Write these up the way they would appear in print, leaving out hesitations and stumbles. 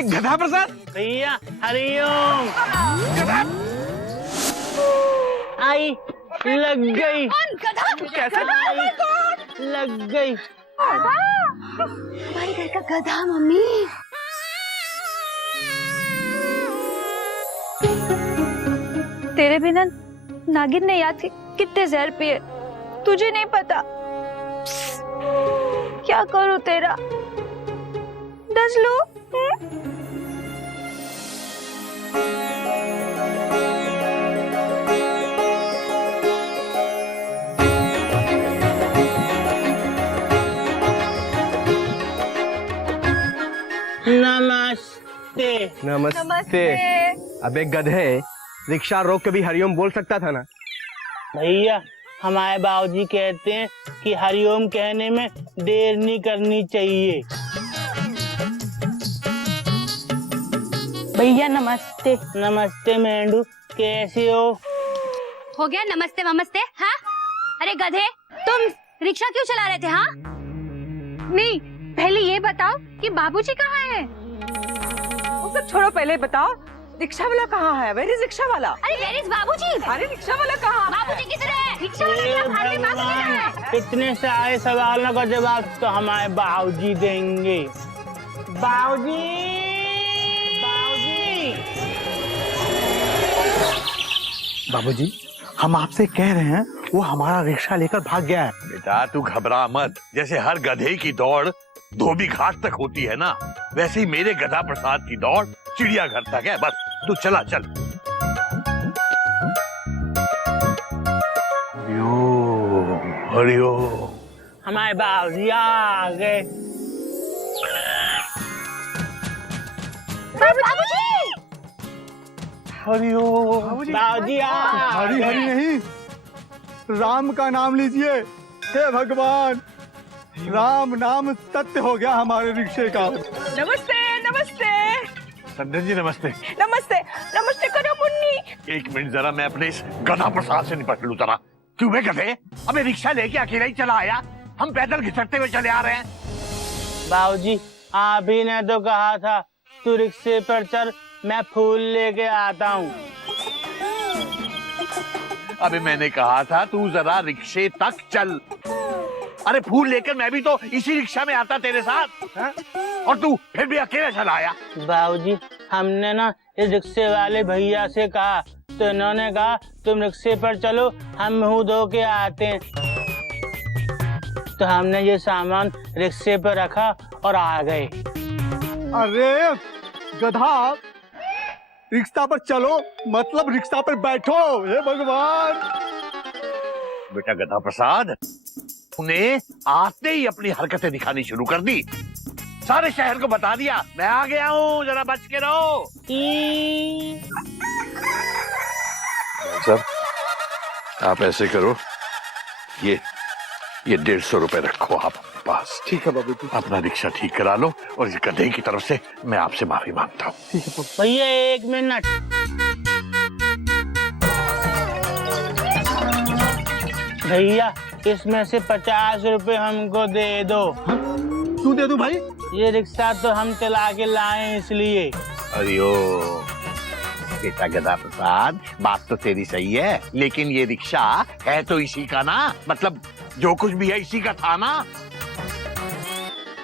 अरे गधा प्रसाद भैया हरिओम। आई लग गई। गधा कैसे लग गई। हमारे घर का गधा मम्मी। तेरे बिना नागिन ने याद कितने जहर पिए तुझे नहीं पता। क्या करूं तेरा 10 लो। नमस्ते। नमस्ते। अबे गधे, रिक्शा रोक के भी हरिओम बोल सकता था ना। भैया हमारे बाबूजी कहते हैं कि हरिओम कहने में देर नहीं करनी चाहिए। भैया नमस्ते। नमस्ते मेंढू, कैसे हो गया नमस्ते नमस्ते। हाँ अरे गधे, तुम रिक्शा क्यों चला रहे थे? हाँ नहीं, पहले ये बताओ कि बाबूजी कहाँ है? वो सब छोड़ो, पहले बताओ रिक्शा वाला कहाँ है? वेयर इज रिक्शा वाला? अरे वेयर इज बाबूजी? अरे रिक्शा वाला कहाँ है? बाबूजी किधर है? रिक्शा वाला क्या? अरे बाबूजी कहाँ है? इतने सारे सवालों का जवाब तो हमारे बाबूजी देंगे। बाबूजी, बाबूजी, बाबूजी, हम आपसे कह रहे हैं वो हमारा रिक्शा लेकर भाग गया है। बेटा तू घबरा मत। जैसे हर गधे की दौड़ धोबी घाट तक होती है ना, वैसे ही मेरे गधा प्रसाद की दौड़ चिड़ियाघर तक है। बस तू चला चल। हरिओ हमारे बाबूजी आ गए। बाबूजी हरिओ बाबूजी आ हरी हरी नहीं, राम का नाम लीजिए। हे भगवान, राम नाम सत्य हो गया हमारे रिक्शे का। नमस्ते नमस्ते संजय जी नमस्ते। नमस्ते नमस्ते करो मुन्नी। एक मिनट जरा मैं अपने इस गधा प्रसाद से निपट लूं जरा। क्यों बे गधे, अबे रिक्शा लेके अकेला ही चला आया? हम पैदल घिसटते हुए चले आ रहे हैं। बाबूजी आप ही ने तो कहा था तू रिक्शे पर चल, मैं फूल लेके आता हूँ। अबे मैंने कहा था तू जरा रिक्शे तक चल। अरे फूल लेकर मैं भी तो इसी रिक्शा में आता तेरे साथ हा? और तू फिर भी अकेला चला आया। बाबूजी हमने ना इस रिक्शे वाले भैया से कहा तो इन्होंने कहा तुम रिक्शे पर चलो, हम मुंह धो के आते हैं। तो हमने ये सामान रिक्शे पर रखा और आ गए। अरे गधा, रिक्शा पर चलो मतलब रिक्शा पर बैठो। हे भगवान। बेटा गधा प्रसाद, तूने आते ही अपनी हरकतें दिखानी शुरू कर दी। सारे शहर को बता दिया मैं आ गया हूँ, जरा बच के रहो। साहब आप ऐसे करो, ये 150 रुपए रखो आप पास। ठीक है बाबू जी। अपना रिक्शा ठीक करा लो और इस गधे की तरफ से मैं आपसे माफी मांगता हूँ। ठीक है बाबू। भैया 1 मिनट। भैया इसमें से 50 रुपए हमको दे दो। तू दे दू भाई? ये रिक्शा तो हम चला के लाए इसलिए। अरियो बेटा गधा प्रसाद, बात तो तेरी सही है, लेकिन ये रिक्शा है तो इसी का ना, मतलब जो कुछ भी है इसी का था ना।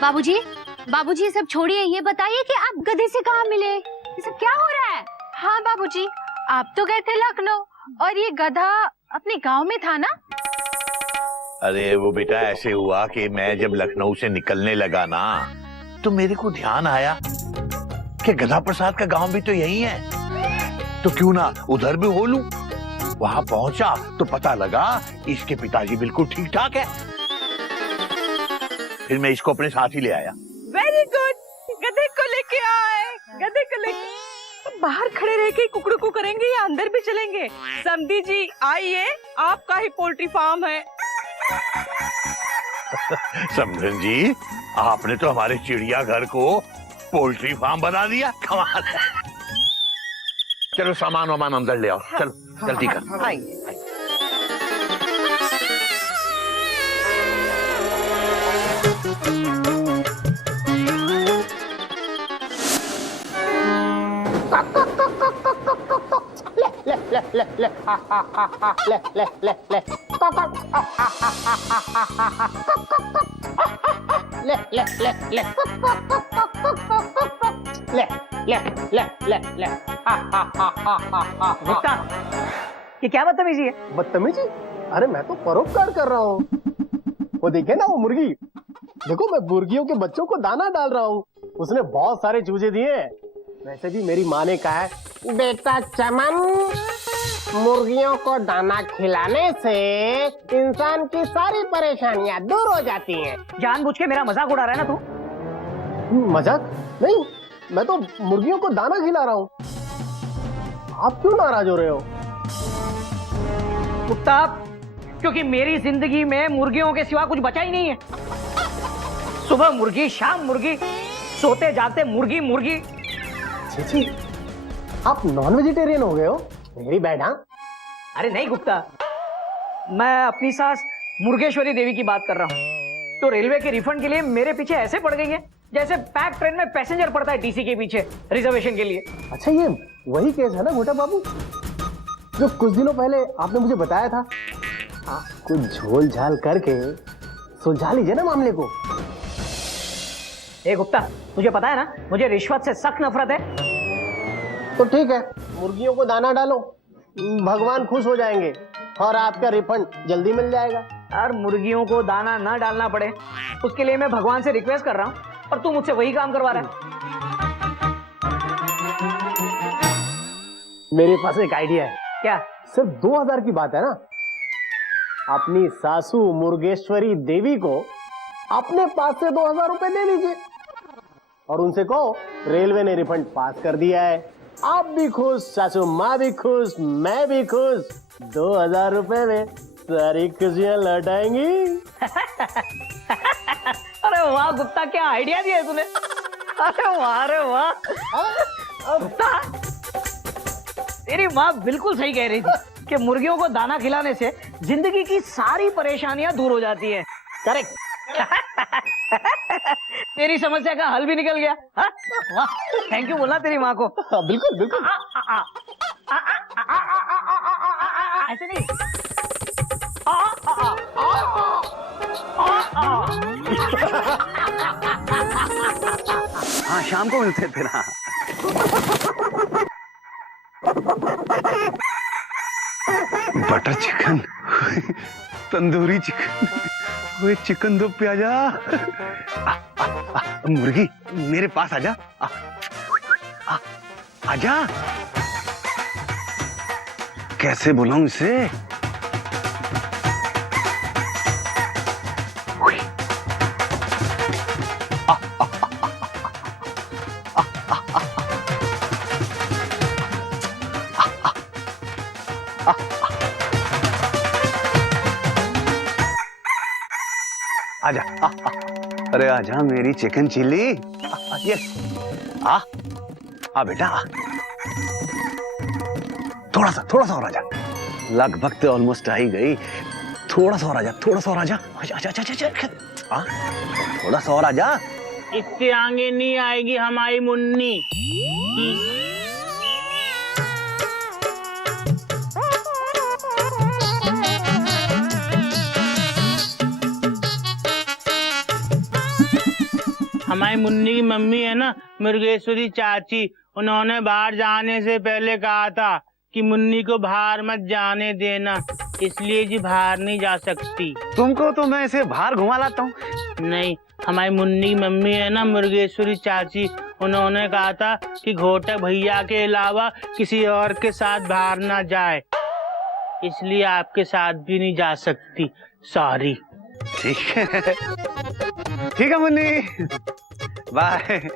बाबूजी बाबूजी ये सब छोड़िए, ये बताइए कि आप गधे से कहाँ मिले? ये सब क्या हो रहा है? हाँ बाबूजी, आप तो गए थे लखनऊ और ये गधा अपने गांव में था ना? अरे वो बेटा ऐसे हुआ कि मैं जब लखनऊ से निकलने लगा ना, तो मेरे को ध्यान आया कि गधा प्रसाद का गांव भी तो यही है, तो क्यों ना उधर भी हो लूं। वहां पहुंचा तो पता लगा इसके पिताजी बिल्कुल ठीक ठाक है। फिर मैं इसको अपने साथ ही ले आया। वेरी गुड, गधे को लेके आए, गधे को लेके। बाहर खड़े रह के कुकड़ू करेंगे या अंदर भी चलेंगे? समधी जी आइए, आपका ही पोल्ट्री फार्म है। समधन जी, आपने तो हमारे चिड़ियाघर को पोल्ट्री फार्म बना दिया, कमाल है। चलो सामान वामान अंदर ले आओ, चलो जल्दी कर। आइए। ले ले ले हा हा हा हा ले ले ले ले ले ले ले ले ले ले ले ले ले हा हा हा हा हा। गुप्ता, ये क्या बदतमीजी है? बदतमीजी? अरे मैं तो परोपकार कर रहा हूँ। वो देखे ना वो मुर्गी, देखो मैं मुर्गियों के बच्चों को दाना डाल रहा हूँ। उसने बहुत सारे चूजे दिए। वैसे भी मेरी माँ ने कहा है, बेटा चमन, मुर्गियों को दाना खिलाने से इंसान की सारी परेशानियाँ दूर हो जाती हैं। जानबूझ के मेरा मजाक उड़ा रहा है ना तू? मजाक नहीं, मैं तो मुर्गियों को दाना खिला रहा हूँ। आप क्यों नाराज हो रहे हो? गुप्ता, क्योंकि मेरी जिंदगी में मुर्गियों के सिवा कुछ बचा ही नहीं है। सुबह मुर्गी, शाम मुर्गी, सोते जागते मुर्गी मुर्गी। छी, आप नॉन वेजिटेरियन हो गए हो? Very bad. हाँ, अरे नहीं गुप्ता, मैं अपनी सास मुर्गेश्वरी देवी की बात कर रहा हूँ। तो रेलवे के रिफंड के लिए मेरे पीछे ऐसे पड़ गई है जैसे पैक ट्रेन में पैसेंजर पड़ता है टीसी के पीछे रिजर्वेशन के लिए। अच्छा, ये वही केस है ना गोटा बाबू, जो कुछ दिनों पहले आपने मुझे बताया था? कुछ झोल झाल करके सुलझा लीजिए ना मामले को। ए गुप्ता, तुझे पता है ना मुझे रिश्वत से सख्त नफरत है। तो ठीक है, मुर्गियों को दाना डालो, भगवान खुश हो जाएंगे और आपका रिफंड जल्दी मिल जाएगा। यार, मुर्गियों को दाना ना डालना पड़े उसके लिए मैं भगवान से रिक्वेस्ट कर रहा हूँ और तू मुझसे वही काम करवा रहा है। मेरे पास एक आइडिया है। क्या? सिर्फ 2000 की बात है ना। अपनी सासू मुर्गेश्वरी देवी को अपने पास से 2000 रुपए दे दीजिए और उनसे कहो रेलवे ने रिफंड पास कर दिया है। आप भी खुश, सासू माँ भी खुश, मैं भी खुश। 2000 रुपए में सारी खुशियां लौट आएंगी। अरे वाह गुप्ता, क्या आइडिया दिया है तूने। अरे वाह, अरे वाह गुप्ता, तेरी माँ बिल्कुल सही कह रही थी कि मुर्गियों को दाना खिलाने से जिंदगी की सारी परेशानियां दूर हो जाती हैं। करेक्ट। तेरी समस्या का हल भी निकल गया। वाह, थैंक यू बोलना तेरी माँ को। बिल्कुल बिल्कुल। ऐसे नहीं। हाँ, शाम को मिलते थे ना। बटर चिकन, तंदूरी चिकन, वो चिकन दो प्याजा। मुर्गी मेरे पास आजा, आजा। कैसे बुलाऊं इसे? आजा, अरे आजा मेरी चिकन चिल्ली। यस, आ बेटा, थोड़ा सा और आजा। लगभग तो ऑलमोस्ट आ ही गई। थोड़ा सा और आजा, थोड़ा सा और आजा। थोड़ा सा और आजा। इससे आगे नहीं आएगी हमारी मुन्नी। हमारी मुन्नी की मम्मी है ना, मुर्गेश्वरी चाची, उन्होंने बाहर जाने से पहले कहा था कि मुन्नी को बाहर मत जाने देना, इसलिए जी बाहर नहीं जा सकती। तुमको तो मैं इसे बाहर घुमा लाता हूँ। नहीं, हमारी मुन्नी की मम्मी है ना, मुर्गेश्वरी चाची, उन्होंने कहा था कि घोटक भैया के अलावा किसी और के साथ बाहर ना जाए, इसलिए आपके साथ भी नहीं जा सकती। सॉरी। ठीक है मुन्नी, बाय।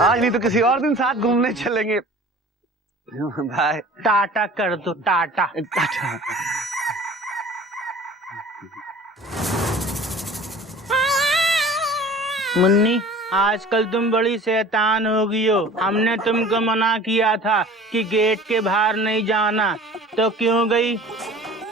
आज नहीं तो किसी और दिन साथ घूमने चलेंगे। बाय। टाटा कर दो, टाटा। टाटा। मुन्नी, आजकल तुम बड़ी शैतान हो गई हो। हमने तुमको मना किया था कि गेट के बाहर नहीं जाना, तो क्यों गई?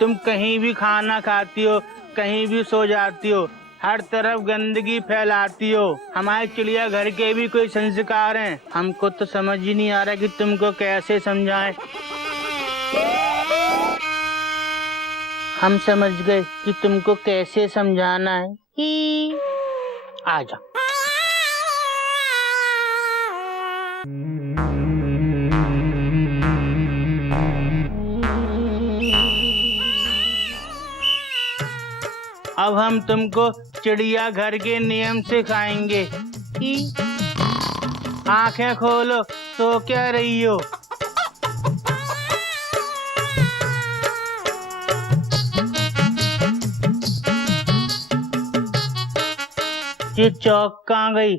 तुम कहीं भी खाना खाती हो, कहीं भी सो जाती हो, हर तरफ गंदगी फैलाती हो। हमारे चिड़ियाघर के भी कोई संस्कार हैं, हमको तो समझ ही नहीं आ रहा कि तुमको कैसे समझाएं। हम समझ गए कि तुमको कैसे समझाना है। ही आ जा। अब हम तुमको चिड़ियाघर के नियम सिखाएंगे। ही आंखें खोलो, सो क्या रही हो? ये चौक कहाँ गई?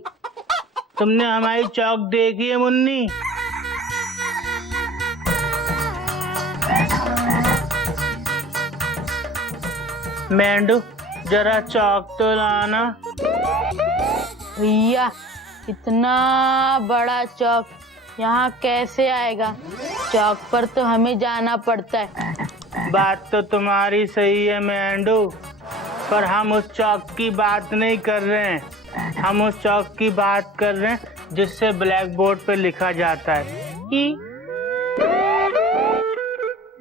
तुमने हमारी चौक देखी है मुन्नी? मेंढू जरा चौक तो लाना। भैया इतना बड़ा चौक यहाँ कैसे आएगा? चौक पर तो हमें जाना पड़ता है। बात तो तुम्हारी सही है मेंढू, पर हम उस चौक की बात नहीं कर रहे हैं। हम उस चौक की बात कर रहे हैं जिससे ब्लैक बोर्ड पे लिखा जाता है।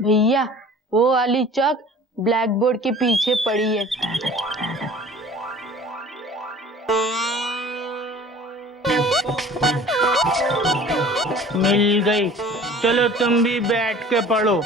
भैया वो वाली चौक ब्लैक बोर्ड के पीछे पड़ी है। मिल गई। चलो तुम भी बैठ के पढ़ो।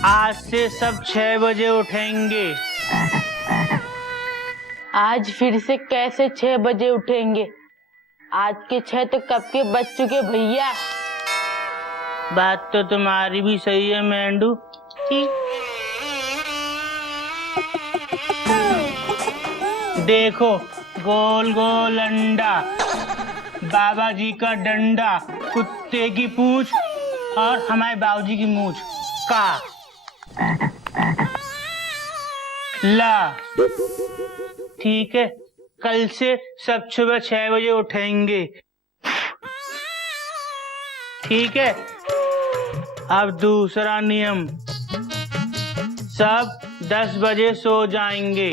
आज से सब 6 बजे उठेंगे। आज फिर से कैसे 6 बजे उठेंगे? आज के 6 तो कब के बज चुके भैया। बात तो तुम्हारी भी सही है मेंढू। देखो गोल गोल अंडा, बाबा जी का डंडा, कुत्ते की पूंछ और हमारे बाबूजी की मूंछ का ला। ठीक है, कल से सब सुबह 6 बजे उठेंगे। ठीक है। अब दूसरा नियम, सब 10 बजे सो जाएंगे।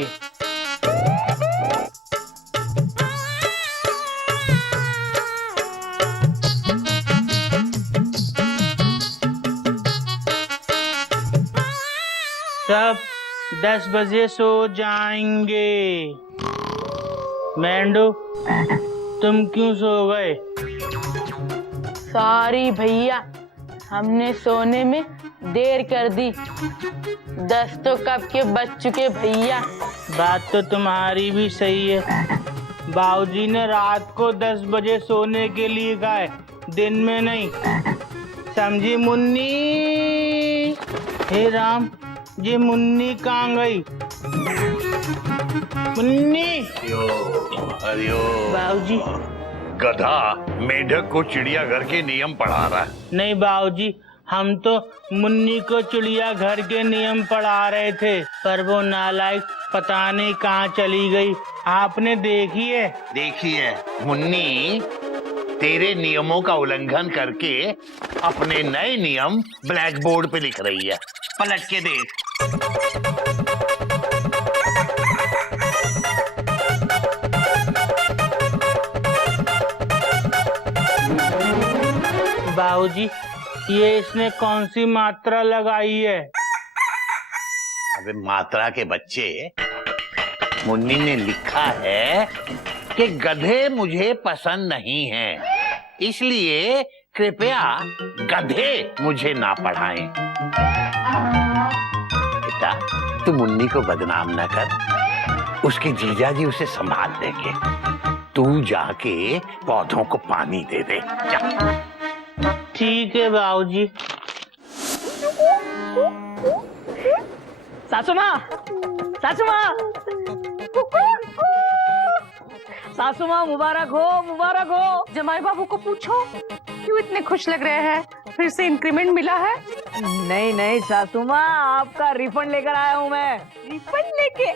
सब 10 बजे सो जाएंगे। मेंढू तुम क्यों सो गए? सॉरी भैया, हमने सोने में देर कर दी। 10 तो कब के बज चुके भैया। बात तो तुम्हारी भी सही है। बाबूजी ने रात को 10 बजे सोने के लिए कहा है, दिन में नहीं। समझी मुन्नी? हे राम, ये मुन्नी कहाँ गई? मुन्नी। अरे बाबूजी। गधा मेढक को चिड़ियाघर के नियम पढ़ा रहा है। नहीं बाबूजी, हम तो मुन्नी को चिड़ियाघर के नियम पढ़ा रहे थे, पर वो नालायक पता नहीं कहाँ चली गई। आपने देखी है? देखी है। मुन्नी तेरे नियमों का उल्लंघन करके अपने नए नियम ब्लैक बोर्ड पे लिख रही है। पलट के देख। बाबूजी, ये इसने कौन सी मात्रा लगाई है? अबे मात्रा के बच्चे, मुन्नी ने लिखा है कि गधे मुझे पसंद नहीं हैं, इसलिए कृपया गधे मुझे ना पढ़ाएं। बेटा, तू मुन्नी को बदनाम न कर, उसके जीजाजी उसे संभाल लेंगे। तू जाके पौधों को पानी दे दे, जा। ठीक है बाबूजी। सासू माँ, सासू माँ, सासू माँ मुबारक हो, मुबारक हो। जमाई बाबू को पूछो क्यों इतने खुश लग रहे हैं, फिर से इंक्रीमेंट मिला है? नहीं नहीं सासू माँ, आपका रिफंड लेकर आया हूँ मैं। रिफंड लेके?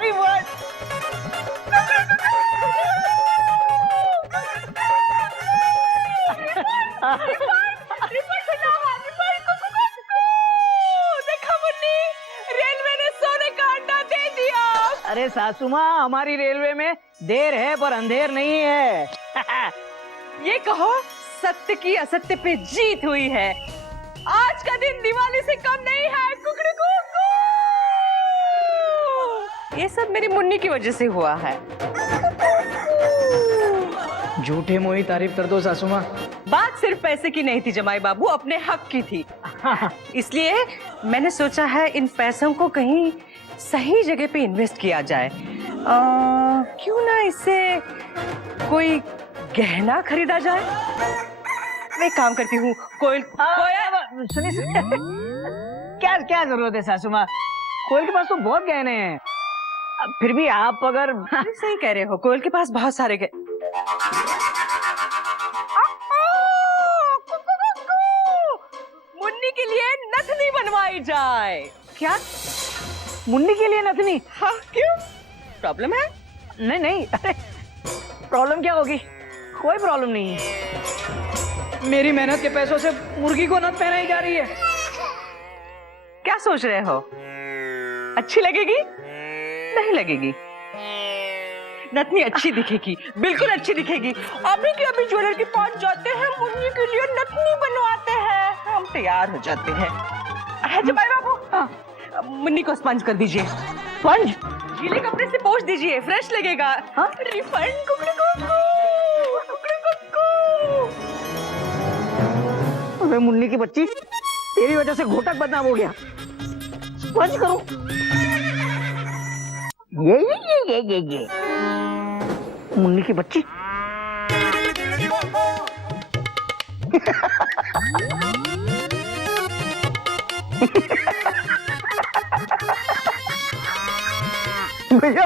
रिफंड? रिफंड? देखा मुन्नी, रेलवे ने सोने का अंडा दे दिया। अरे सासू माँ, हमारी रेलवे में देर है पर अंधेर नहीं है। ये कहो सत्य की असत्य पे जीत हुई है। आज का दिन दिवाली से कम नहीं है। कुकड़ी कुकू। ये सब मेरी मुन्नी की वजह से हुआ है। झूठे मोही तारीफ कर दो सासू माँ। बात सिर्फ पैसे की नहीं थी जमाई बाबू, अपने हक की थी। इसलिए मैंने सोचा है इन पैसों को कहीं सही जगह पे इन्वेस्ट किया जाए। क्यों ना इससे कोई गहना खरीदा जाए। मैं एक काम करती हूँ, कोयल सुनिए, क्या क्या जरूरत है सासू माँ? कोयल के पास तो बहुत गहने हैं। फिर भी आप अगर सही कह रहे हो, कोयल के पास बहुत सारे मुन्नी के लिए नथनी बनवाई जाए। क्या? मुन्नी के लिए नथनी? हाँ, क्यों? प्रॉब्लम है? नहीं नहीं, अरे प्रॉब्लम क्या होगी? कोई प्रॉब्लम नहीं है। मेरी मेहनत के पैसों से मुर्गी को नथ पहनाई जा रही है। क्या सोच रहे हो? अच्छी लगेगी? नहीं लगेगी। नथनी अच्छी दिखेगी, बिल्कुल अच्छी दिखेगी। अभी के अभी ज्वेलर के पास जाते हैं, मुन्नी के लिए नथनी बनवाते हैं, हम तैयार हो जाते हैं। जमाई बाबू, मुन्नी को स्पंज कर दीजिए। स्पंज? गीले कपड़े से पोंछ दीजिए, फ्रेश लगेगा। रिफंड कुकड़ी कुकू, कुकड़ी कुकू। अबे मुन्नी की बच्ची, तेरी वजह से घोटक बदनाम हो गया। स्पंज करो। ये मुन्नी की बच्ची। भैया,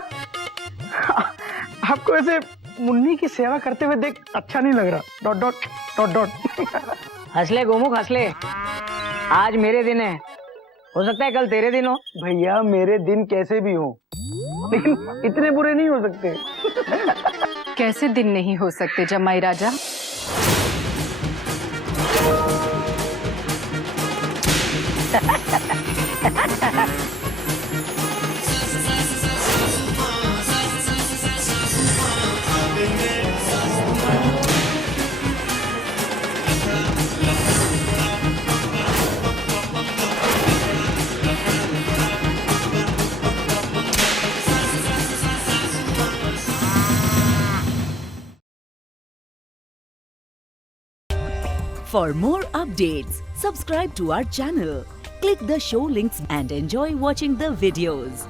आपको ऐसे मुन्नी की सेवा करते हुए देख अच्छा नहीं लग रहा। Dot dot dot dot. हंसले गोमुख हंसले, आज मेरे दिन है, हो सकता है कल तेरे दिन हो। भैया मेरे दिन कैसे भी हो, लेकिन इतने बुरे नहीं हो सकते। कैसे दिन नहीं हो सकते जमाई राजा? For more updates, subscribe to our channel, click the show links and enjoy watching the videos.